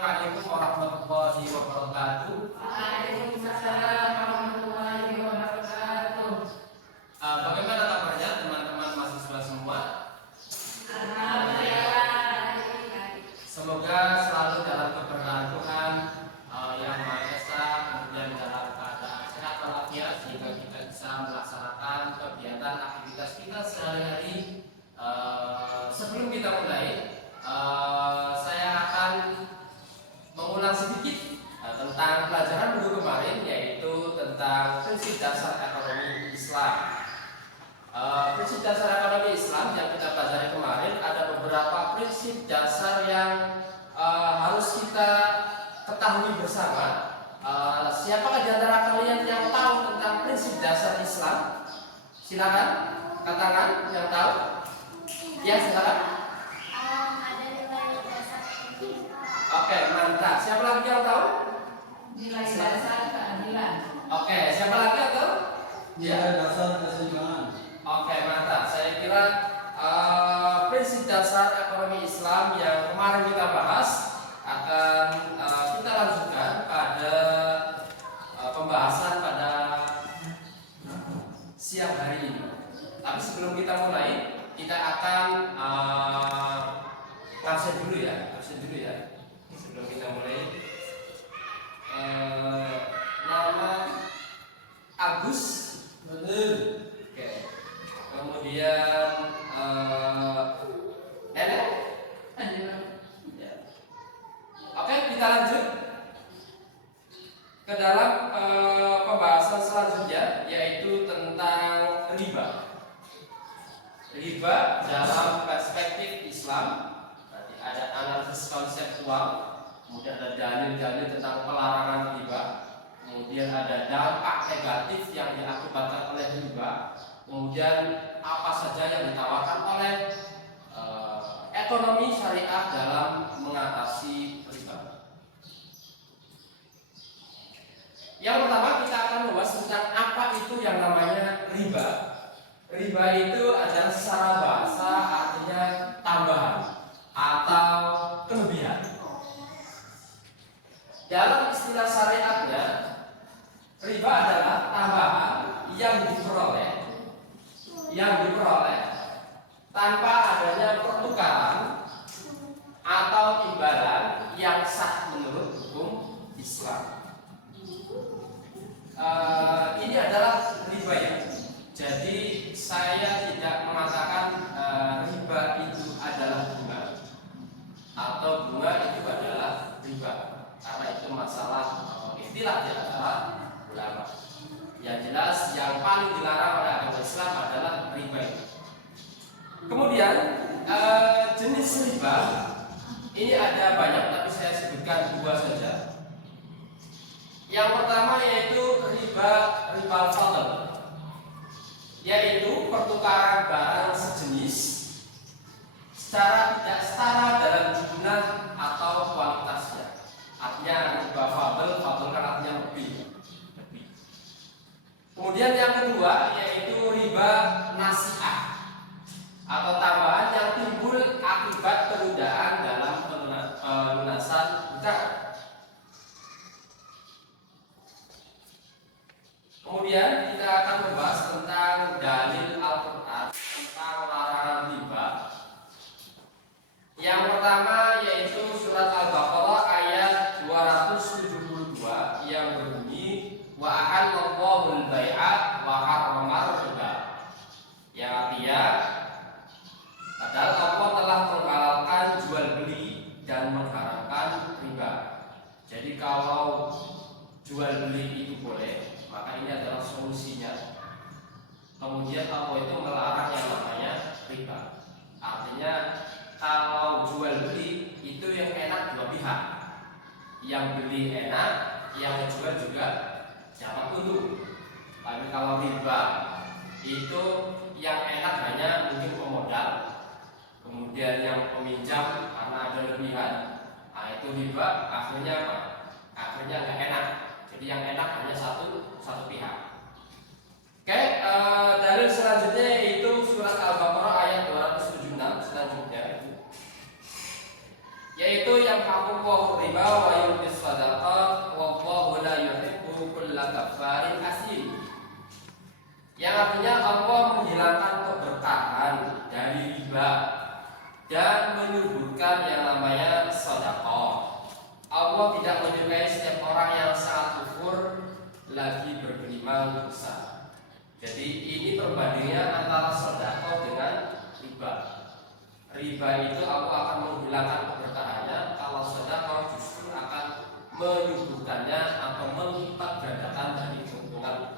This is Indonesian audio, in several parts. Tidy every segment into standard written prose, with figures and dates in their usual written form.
Assalamualaikum warahmatullahi wabarakatuh. Waalaikumsalam warahmatullahi wabarakatuh. Bagaimana kabarnya teman-teman mahasiswa semua? Alhamdulillah. Semoga selalu dalam keberkahan Tuhan yang Maha Esa, kemudian dalam keadaan sehat walafiat sehingga kita bisa melaksanakan kegiatan aktivitas kita sehari-hari. Sebelum kita mulai, saya akan mengulang sedikit tentang pelajaran minggu kemarin, yaitu tentang prinsip dasar ekonomi Islam. Prinsip dasar ekonomi Islam yang kita pelajari kemarin ada beberapa prinsip dasar yang harus kita ketahui bersama. Siapakah di antara kalian yang tahu tentang prinsip dasar Islam? Silakan katakan yang tahu. Ya, silakan. Ada nilai dasar Oke, mantap. Siapa lagi yang tahu? nilai dasar keadilan. Oke, siapa lagi yang tahu? Nilai dasar keseimbangan. Oke, mantap. Saya kira prinsip dasar ekonomi Islam yang kemarin kita bahas akan kita lanjutkan pada pembahasan pada siang hari ini. Tapi sebelum kita mulai, kita akan absen dulu ya, sebelum kita mulai. Nama Agus. Betul. Oke. Kemudian Nenek. Ya. Oke, kita lanjut ke dalam pembahasan selanjutnya, yaitu tentang riba. Riba dalam perspektif Islam. Nanti ada analisis konseptual, kemudian ada dalil-dalil tentang pelarangan riba, kemudian ada dampak negatif yang diakibatkan oleh riba, kemudian apa saja yang ditawarkan oleh ekonomi syariah dalam mengatasi riba. Yang pertama kita akan membahas tentang apa itu yang namanya riba. Riba itu adalah secara bahasa artinya tambahan atau kelebihan. Dalam istilah syariatnya, riba adalah tambahan yang diperoleh tanpa adanya pertukaran atau imbalan yang sah menurut hukum Islam. Ini adalah riba ya. Jadi saya tidak mengatakan riba itu adalah bunga atau bunga itu adalah riba, karena itu masalah istilah di antara ulama. Yang jelas yang paling dilarang oleh agama Islam adalah riba itu. Kemudian jenis riba ini ada banyak, tapi saya sebutkan dua saja. Yang pertama yaitu riba fadl, yaitu pertukaran barang sejenis secara tidak setara dalam jumlah atau kualitasnya. Artinya riba fadl kan artinya lebih. Kemudian yang kedua yaitu riba nasi'ah atau tambahan yang timbul akibat penundaan dalam pelunasan hutang. Kemudian kita akan membahas tentang dalil Al-Quran tentang larangan riba. Yang pertama yaitu surat Al-Baqarah ayat 272 yang berbunyi wa ahallallahu al-bai'a wa harrama riba. Yang artinya padahal Allah telah menghalalkan jual beli dan mengharamkan riba. Jadi kalau jual beli itu boleh, maka ini adalah solusinya. Kemudian Allah itu melarang yang namanya riba. Artinya kalau jual beli itu yang enak dua pihak. Yang beli enak, yang jual juga dapat untung. Tapi kalau riba itu yang enak hanya mungkin pemodal, kemudian yang peminjam karena ada lebihan. Nah itu riba, akhirnya apa? Akhirnya nggak enak. Jadi yang enak hanya satu pihak. Oke, dalil selanjutnya yaitu surat Al-Baqarah ayat 276 selanjutnya, yaitu yang haqqu riba wa yurbis sadaqah wallahu la yuhibbu kulla kafarin asim. Yang artinya Allah menghilangkan keberkahan dari riba dan menyuburkan yang namanya sedekah. Allah tidak menyukai setiap orang yang sangat kufur lagi bergelimang dosa. Jadi ini perbandingannya antara sedekah dengan riba. Riba itu Allah akan menghilangkan keberkahannya, kalau sedekah justru akan menyuburkannya atau melipat gandakan dari keuntungan.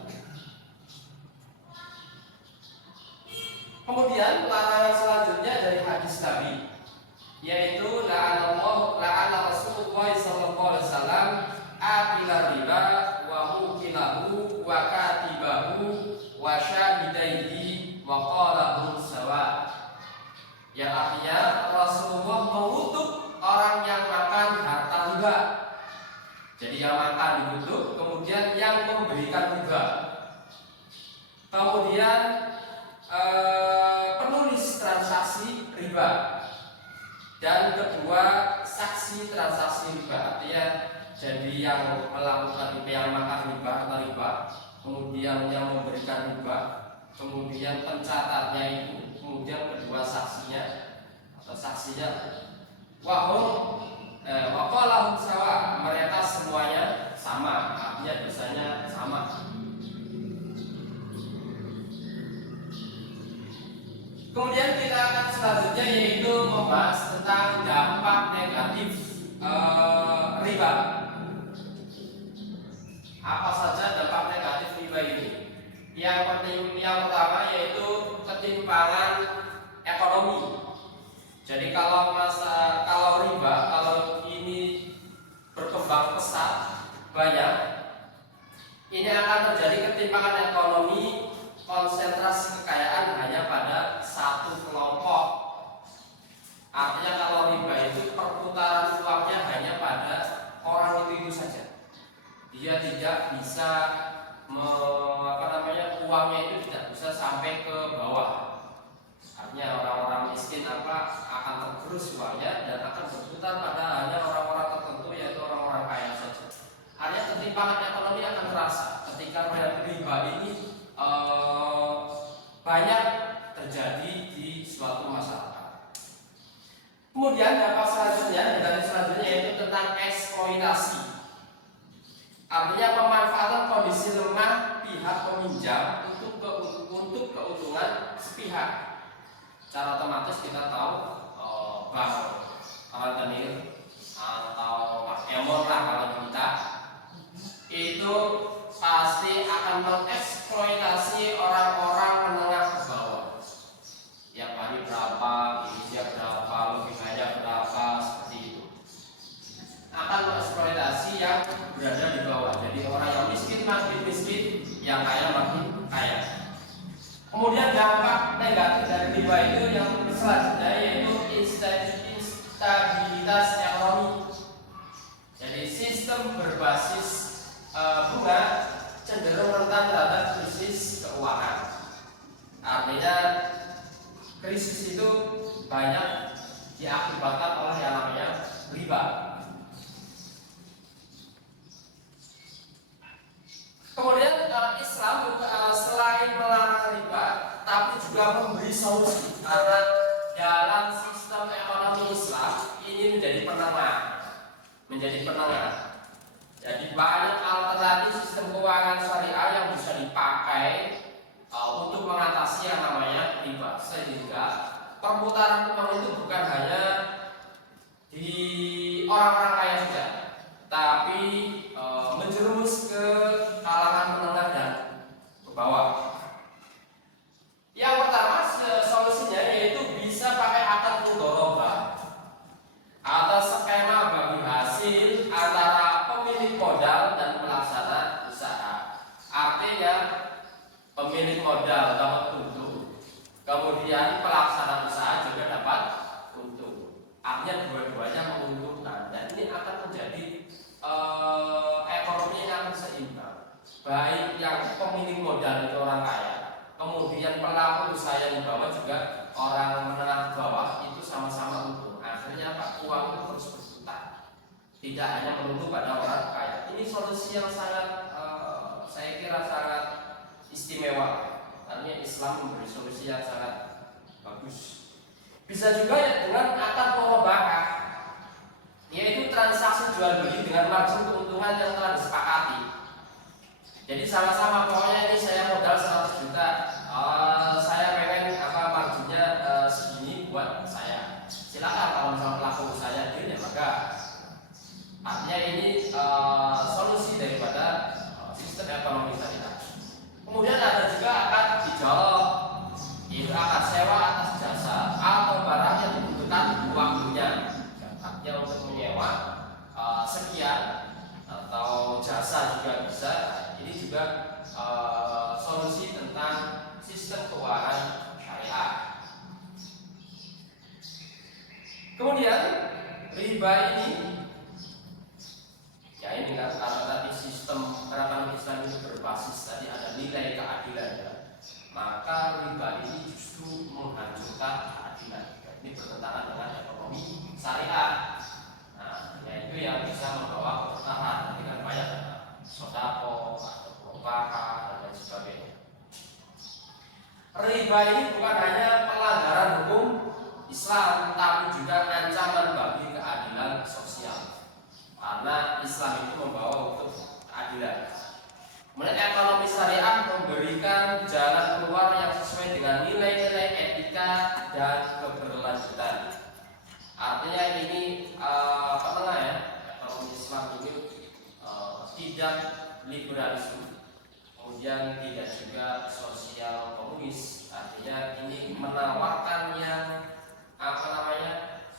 Kemudian larangan selanjutnya dari hadis Nabi, yaitu la'ana Rasulullah sallallahu alaihi wasallam akila riba wa mukilahu wa katibahu wa syahidaihi wa qalahu sawa. Yang artinya Rasulullah mengutuk orang yang makan harta riba. Jadi yang makan dikutuk, kemudian yang memberikan riba, kemudian penulis transaksi riba, dan kedua saksi transaksi riba. Artinya jadi yang melakukan riba, yang makan riba atau riba, kemudian yang memberikan riba, kemudian pencatatnya itu, kemudian kedua saksinya atau saksinya waqalahum sawa, mereka semuanya sama, artinya dosanya sama. Kemudian kita akan selanjutnya yaitu membahas tentang dampak negatif riba. Apa saja dampak negatif riba ini? Yang pertama yaitu ketimpangan ekonomi. Jadi kalau riba, kalau ini berkembang pesat banyak, ini akan terjadi ketimpangan ekonomi, konsentrasi kekayaan hanya pada satu kelompok. Artinya kalau riba itu perputaran uangnya hanya pada orang itu saja. Dia tidak bisa uangnya itu tidak bisa sampai ke bawah. Artinya orang-orang miskin akan tergerus uangnya dan akan berputar pada hanya orang-orang tertentu, yaitu orang-orang kaya saja. Artinya ketimpangan ekonomi akan terasa ketika riba ini banyak terjadi di suatu masyarakat. Kemudian dampak selanjutnya yaitu tentang eksploitasi. Artinya pemanfaatan kondisi lemah pihak peminjam untuk keuntungan sepihak. Secara otomatis kita tahu bank rentenir atau Emon lah kalau kita itu pasti akan mengeksploitasi orang-orang menengah ke bawah. Ya hari berapa, Indonesia berapa, lebih banyak berapa, seperti itu. Akan mengeksploitasi yang berada di bawah. Jadi orang yang miskin makin miskin, yang kaya makin kaya. Kemudian dampak negatif dari riba itu yang selanjutnya yaitu instabilitas ekonomi. Jadi sistem berbasis bunga cenderung rentan terhadap krisis keuangan. Artinya krisis itu banyak diakibatkan oleh yang namanya riba. Kemudian Islam selain melarang riba, tapi juga memberi solusi, karena dalam sistem ekonomi Islam ini menjadi penengah. Jadi banyak alternatif sistem keuangan syariah yang bisa dipakai untuk mengatasi yang namanya riba, sehingga perputaran uang itu bukan hanya di orang-orang kaya saja, tapi menjerumus ke kalangan menengah dan ke bawah. Yang pertama solusinya yaitu bisa pakai akad mudharabah atau skema bagi hasil antara pemilik modal dan pelaksana usaha. Artinya pemilik modal dapat untung, kemudian pelaksana usaha juga dapat untung. Artinya dua-duanya menguntungkan, dan ini akan menjadi ekonomi yang seimbang. Baik yang pemilik modal itu orang kaya, kemudian pelaku usaha yang di bawah juga orang menengah bawah, itu sama-sama untung. Akhirnya uang itu terus yang beruntung pada orang kaya. Ini solusi yang sangat saya kira sangat istimewa. Artinya Islam memberi solusi yang sangat bagus. Bisa juga ya dengan akad murabahah, yaitu transaksi jual beli dengan margin keuntungan yang telah disepakati. Jadi sama-sama, pokoknya ini saya modal 100 juta, saya pengen marginnya segini buat saya. Silakan kalau misalnya pelaku usahanya dia, maka artinya ini solusi daripada sistem ekonomi syariah. Kemudian ada juga akad dijalog, yaitu akad sewa atas jasa atau barang yang dibutuhkan waktunya. Artinya untuk menyewa sekian atau jasa juga bisa. Ini juga solusi tentang sistem keuangan syariah. Kemudian riba ini, ya ini kan karena tadi sistem kerajaan Islam ini berbasis tadi ada nilai keadilan ya, maka riba ini justru menghancurkan keadilan. Ini bertentangan dengan ekonomi syariah. Nah, yaitu yang bisa membawa keberkahan. Nanti kan banyak sodako atau perubahan dan lain sebagainya. Riba ini bukan hanya pelanggaran hukum Islam, tapi juga ancaman bagi keadilan sosial. Karena Islam itu membawa untuk keadilan. Kemudian ekonomi syariah memberikan jalan keluar yang sesuai dengan nilai-nilai etika dan keberlanjutan. Artinya ini penengah ya, ekonomi Islam ini tidak liberalisme, kemudian tidak juga sosial komunis. Artinya ini menawarkan yang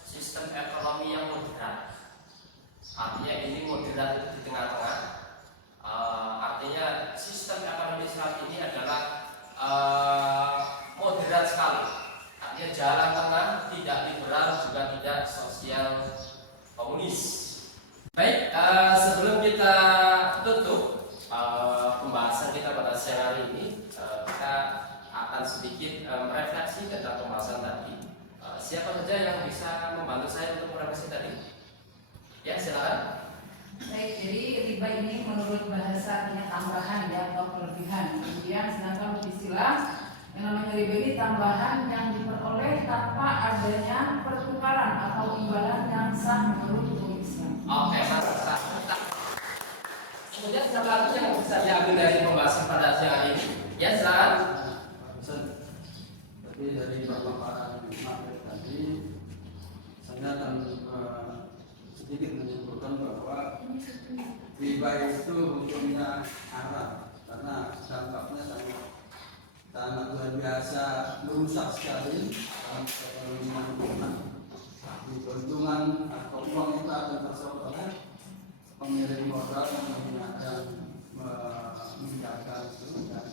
sistem ekonomi yang moderat. Artinya ini moderat di tengah-tengah. Artinya sistem ekonomi Islam ini adalah moderat sekali. Artinya jalan tengah, tidak liberal juga tidak sosial komunis. Baik, sebelum kita tutup pembahasan kita pada siang hari ini, kita akan sedikit merefleksi tentang pembahasan tadi. Siapa saja yang bisa membantu saya untuk merefleksi tadi? Ya, silakan. Baik, jadi riba ini menurut bahasa artinya tambahan ya atau kelebihan. Kemudian sedangkan untuk istilah yang namanya riba ini tambahan yang diperoleh tanpa adanya pertukaran atau imbalan yang sah menurut hukum Islam. Oke, sah. Kemudian siapa lagi yang bisa diambil dari pembahasan pada siang hari ini? Ya, silakan. Tapi dari paparan materi tadi, saya akan sedikit menyimpulkan bahwa riba itu hukumnya haram karena dampaknya sangat luar biasa, merusak sekali dalam perekonomian umat. Keuntungan atau uang itu akan terserap oleh pemilik modal yang menjaga itu dan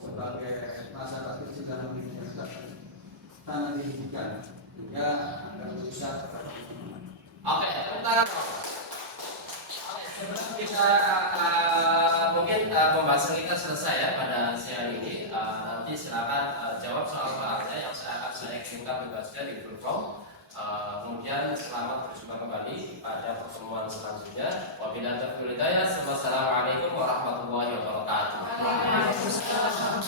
sebagai masyarakat kecil dan menjaga tanah didikan juga akan merusak. Oke, sebentar. Sebelum kita mungkin pembahasan kita selesai ya pada siang ini, nanti silakan jawab soal-soalnya yang akan saya kirimkan bebaskan di grup form. Kemudian selamat berjumpa kembali pada pertemuan selanjutnya. Wabillahi taufiq wal hidayah. Wassalamualaikum warahmatullahi wabarakatuh. Waalaikumsalam.